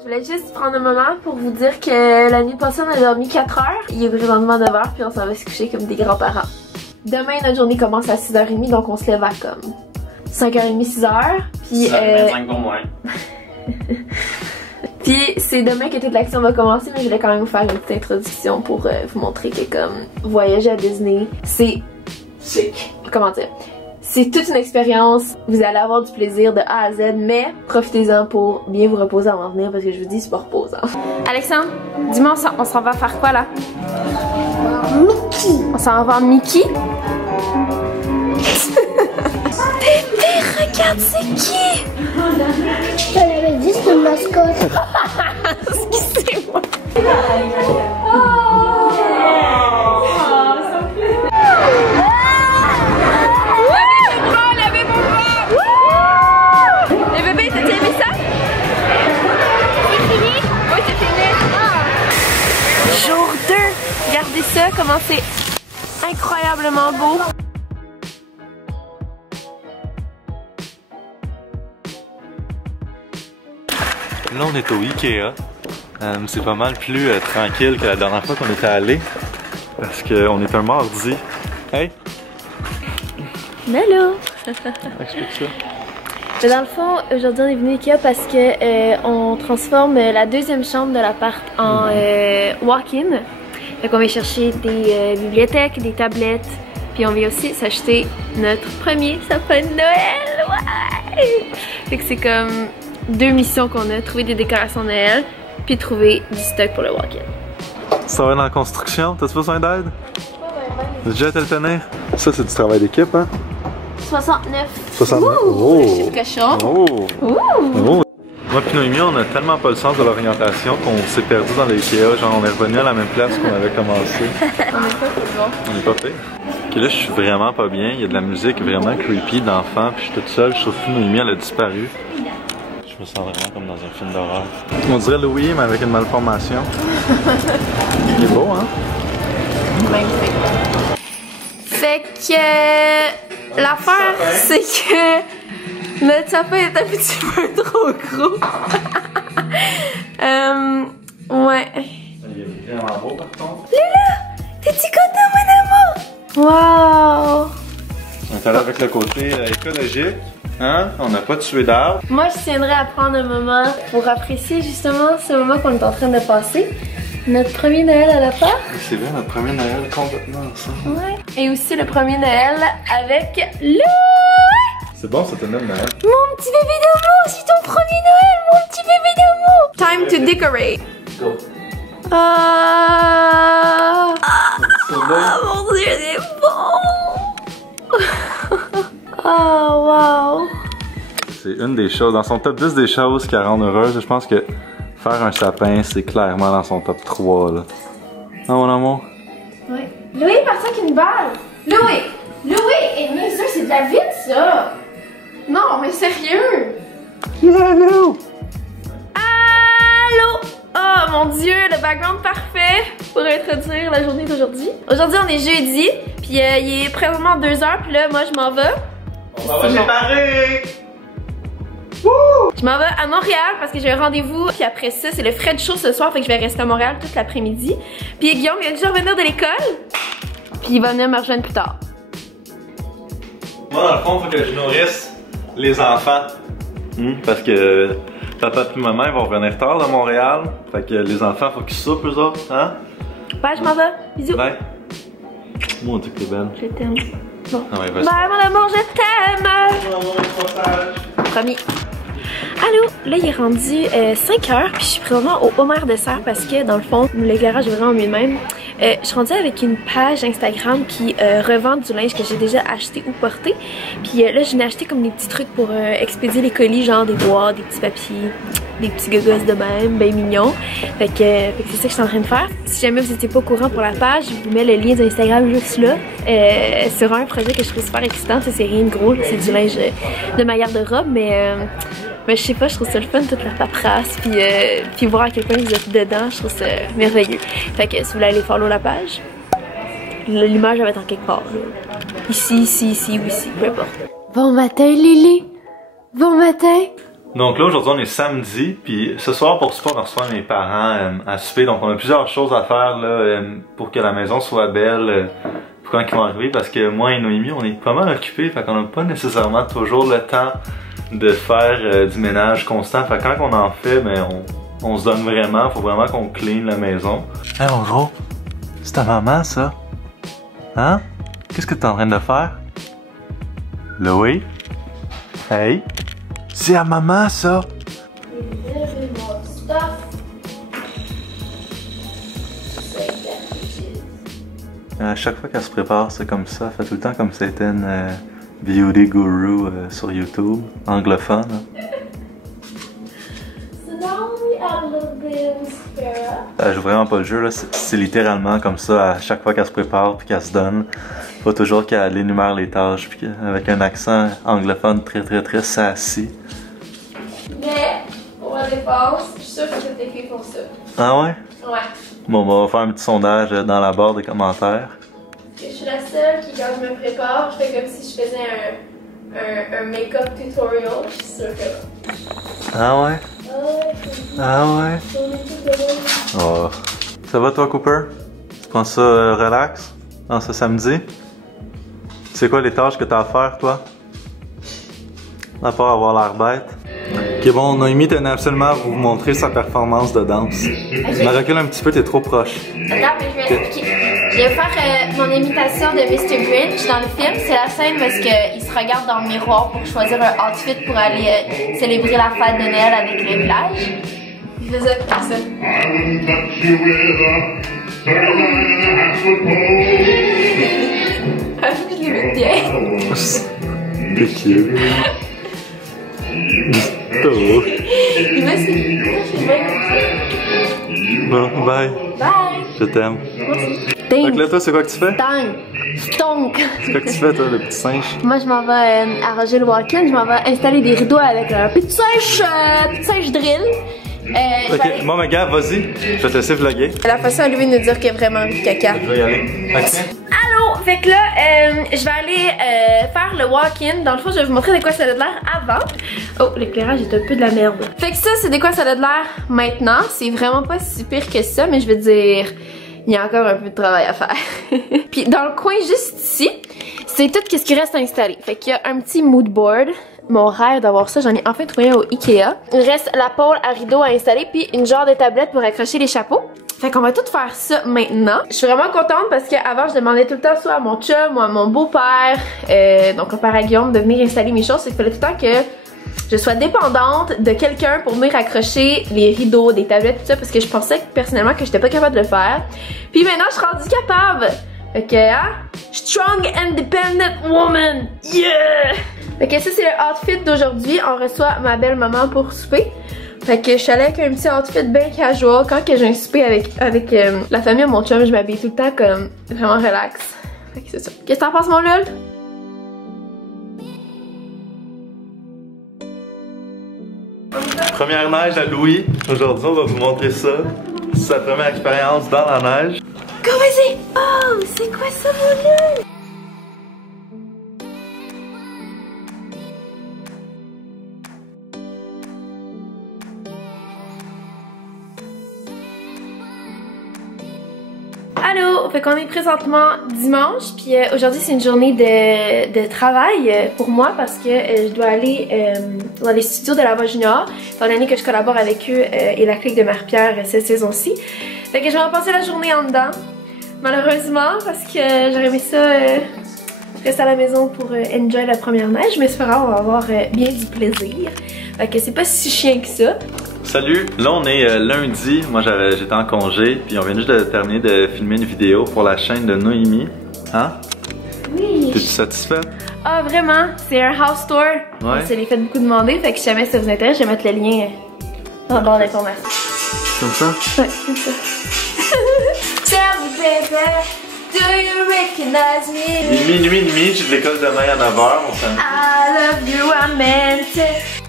Je voulais juste prendre un moment pour vous dire que la nuit passée on a dormi 4 heures. Il est présentement 9 heures puis on s'en va se coucher comme des grands-parents. Demain notre journée commence à 6h30 donc on se lève à comme 5h30, 6h. Puis 5 pour moi. Puis c'est demain que toute l'action va commencer, mais je voulais quand même vous faire une petite introduction pour vous montrer que comme voyager à Disney, c'est Sick. comment dire, c'est toute une expérience, vous allez avoir du plaisir de A à Z, mais profitez-en pour bien vous reposer avant de venir parce que je vous dis c'est pas reposant. Alexandre, dis-moi on s'en va faire quoi là? Mickey. On s'en va voir Mickey? Tété, regarde c'est qui? Je l'avais dit c'est une mascotte. Excusez-moi. Jour 2, regardez ça, comment c'est incroyablement beau. Là on est au Ikea. C'est pas mal plus tranquille que la dernière fois qu'on était allé. Parce qu'on est un mardi. Hey! Hello! Explique ça. Dans le fond, aujourd'hui on est venu Ikea parce que on transforme la deuxième chambre de l'appart en walk-in. Fait qu'on va chercher des bibliothèques, des tablettes, puis on va aussi s'acheter notre premier sapin de Noël. Ouais! Fait que c'est comme 2 missions qu'on a, trouver des décorations de Noël, puis trouver du stock pour le walk-in. Ça va dans la construction, t'as-tu besoin d'aide? T'as déjà été le tenir? Ça c'est du travail d'équipe, hein? 69. 69. Ouh, Oh! le chiffre cochon. Oh! Ouh! Oh! Moi pis Noémie, on a tellement pas le sens de l'orientation qu'on s'est perdu dans l'Ikea. Genre on est revenu à la même place qu'on avait commencé. On est pas tout bon. On est pas pire. Ok, là je suis vraiment pas bien. Il y a de la musique vraiment creepy d'enfant. Puis je suis toute seule. Je trouve que Noémie elle a disparu. Je me sens vraiment comme dans un film d'horreur. On dirait Louis mais avec une malformation. Il est beau, hein? Magnifique. Fait que l'affaire c'est que notre sapin est un petit peu trop gros. Ouais. Il est vraiment beau par contre. Lila, t'es-tu content mon amour? Wow. On est allé avec le côté écologique. Hein? On n'a pas tué d'arbres. Moi je tiendrais à prendre un moment pour apprécier justement ce moment qu'on est en train de passer. Notre premier Noël à l'appart. C'est vrai, notre premier Noël complètement ensemble. Ouais. Et aussi le premier Noël avec Louis. C'est bon, c'était même Noël. Mon petit bébé d'amour, c'est ton premier Noël, mon petit bébé d'amour. Time to decorate. Go. Ah, C'est mon Dieu, c'est bon. Oh, wow. C'est une des choses, dans son top 10 des choses qui la rendent heureuse, je pense que faire un sapin, c'est clairement dans son top 3 là. Ah mon amour? Oui. Louis est parti avec une balle. Louis, et mais ça, c'est de la vite, ça. Non, mais sérieux. Allô? Allô? Oh mon Dieu, le background parfait pour introduire la journée d'aujourd'hui. Aujourd'hui, on est jeudi, puis il est présentement 2h, puis là, moi, je m'en vais. On va séparer! Je m'en vais à Montréal parce que j'ai un rendez-vous, puis après ça, c'est le Fred Show ce soir, fait que je vais rester à Montréal toute l'après-midi. Puis Guillaume vient déjà revenir de l'école, puis il va venir me rejoindre plus tard. Moi, dans le fond, il faut que je nourrisse les enfants. Parce que papa et maman, ils vont revenir tard de Montréal. Fait que les enfants, faut qu'ils soupent eux autres, hein? Bye, je m'en vais. Bisous. Bye. Moi, on dit que t'es belle. Je t'aime. Bon. Ah ouais, vas-y. Bye, mon amour, je t'aime. Promis. Allô, là il est rendu 5h, puis je suis vraiment au Homer Dessert parce que dans le fond, l'éclairage est vraiment mieux de même. Je suis rendue avec une page Instagram qui revend du linge que j'ai déjà acheté ou porté. Puis là, je venais acheter comme des petits trucs pour expédier les colis, genre des boîtes, des petits papiers, des petits gogos de même, ben mignons. Fait que c'est ça que je suis en train de faire. Si jamais vous n'étiez pas au courant pour la page, je vous mets le lien d'Instagram juste là. Sur un projet que je trouve super excitant, ça c'est rien de gros, c'est du linge de ma garde-robe, mais je sais pas, je trouve ça le fun, toute la paperasse, puis voir à quel point vous êtes dedans, je trouve ça merveilleux. Fait que si vous voulez aller follow la page, l'image va être en quelque part, là. Ici, ici, ici ou ici, peu importe. Bon matin, Lily! Bon matin! Donc là, aujourd'hui, on est samedi, puis ce soir, pour souper, on reçoit mes parents à souper. Donc on a plusieurs choses à faire là, pour que la maison soit belle pour quand ils vont arriver, parce que moi et Noémie, on est pas mal occupés, fait qu'on n'a pas nécessairement toujours le temps de faire du ménage constant. Fait que quand on en fait, ben on se donne vraiment, faut vraiment qu'on clean la maison. Hey, bonjour, c'est ta maman ça? Hein? Qu'est-ce que t'es en train de faire? Louis? Hey? C'est à maman ça? À chaque fois qu'elle se prépare, c'est comme ça. Elle fait tout le temps comme si c'était une beauty guru sur YouTube, anglophone. Je joue vraiment pas le jeu, là. C'est littéralement comme ça à chaque fois qu'elle se prépare puis qu'elle se donne. Faut toujours qu'elle énumère les tâches puis avec un accent anglophone très sassy. Mais, pour la défense, je suis sûre que c'est écrit pour ça. Ah ouais? Ouais. Bon, on va faire un petit sondage dans la barre des commentaires. Je suis la seule qui, quand je me prépare, je fais comme si je faisais un make-up tutorial. Je suis sûre que Ah ouais? Ah ouais? Oh. Ça va toi, Cooper? Tu prends ça relax? En ce samedi? C'est quoi les tâches que t'as à faire, toi? À part avoir l'air bête. Ok, bon, Noémie tenait absolument à vous montrer sa performance de danse. Je me recule un petit peu, t'es trop proche. Attends, mais je vais expliquer. Je vais faire mon imitation de Mr. Grinch dans le film. C'est la scène parce qu'il se regarde dans le miroir pour choisir un outfit pour aller célébrer la fête de Noël avec le village. Il faisait comme ça. Ah, je l'imite bien. T'es cute. Oh. Il m'a dit, je bien comme ça. Bon, bye. Bye. Je t'aime. Donc là, toi, c'est quoi que tu fais? Dang. Stonk. C'est quoi que tu fais, toi, le petit singe? Moi, je m'en vais arranger le walk-in. Je m'en vais installer des rideaux avec un petit singe drill. Ok, bon, mais gars, vas-y. Je vais te laisser vlogger. La façon à Louis de nous dire qu'il y a vraiment envie de caca. Je vais y aller. Ok. Allô! Fait que là, je vais aller faire le walk-in. Dans le fond, je vais vous montrer de quoi ça a de l'air avant. Oh, l'éclairage est un peu de la merde. Fait que ça, c'est de quoi ça a de l'air maintenant. C'est vraiment pas si pire que ça, mais je veux dire, il y a encore un peu de travail à faire. Puis dans le coin juste ici, c'est tout ce qui reste à installer. Fait qu'il y a un petit mood board. Mon rêve d'avoir ça, j'en ai enfin trouvé un au Ikea. Il reste la pôle à rideau à installer, puis une genre de tablette pour accrocher les chapeaux. Fait qu'on va tout faire ça maintenant. Je suis vraiment contente parce qu'avant, je demandais tout le temps soit à mon chum ou à mon beau-père, donc au père à Guillaume, de venir installer mes choses. C'est qu'il fallait tout le temps que je sois dépendante de quelqu'un pour venir accrocher les rideaux, des tablettes, tout ça, parce que je pensais personnellement que j'étais pas capable de le faire. Puis maintenant, je suis rendue capable. Fait que, hein? Strong independent woman! Yeah! Fait que ça, c'est le outfit d'aujourd'hui. On reçoit ma belle maman pour souper. Fait que je suis allée avec un petit outfit bien casual. Quand que j'ai un souper avec la famille de mon chum, je m'habille tout le temps comme vraiment relax. Fait que c'est ça. Qu'est-ce que t'en penses, mon lol? Première neige à Louis. Aujourd'hui, on va vous montrer ça. C'est sa première expérience dans la neige. Go, vas-y! Oh, c'est quoi ça, mon lol? Allô, fait qu'on est présentement dimanche, puis aujourd'hui c'est une journée de travail pour moi parce que je dois aller dans les studios de la Voix Junior, étant donné que je collabore avec eux et la clique de Marie-Pierre cette saison-ci. Fait que je vais passer la journée en dedans, malheureusement, parce que j'aurais aimé ça rester à la maison pour enjoy la première neige, mais c'est pas grave, on va avoir bien du plaisir. Fait que c'est pas si chiant que ça. Salut, là on est lundi, moi j'étais en congé, puis on vient juste de terminer de filmer une vidéo pour la chaîne de Noémie. Hein? Oui. T'es-tu satisfaite? Ah vraiment, c'est un house tour. Ouais. On se l'est fait beaucoup demander, fait que si jamais ça vous intéresse, je vais mettre le lien dans la barre d'informations. Comme ça? Ouais, comme ça. Tell me baby, do you recognize me? Il est minuit, j'ai de l'école demain à 9h, on s'en... I love you, I meant it.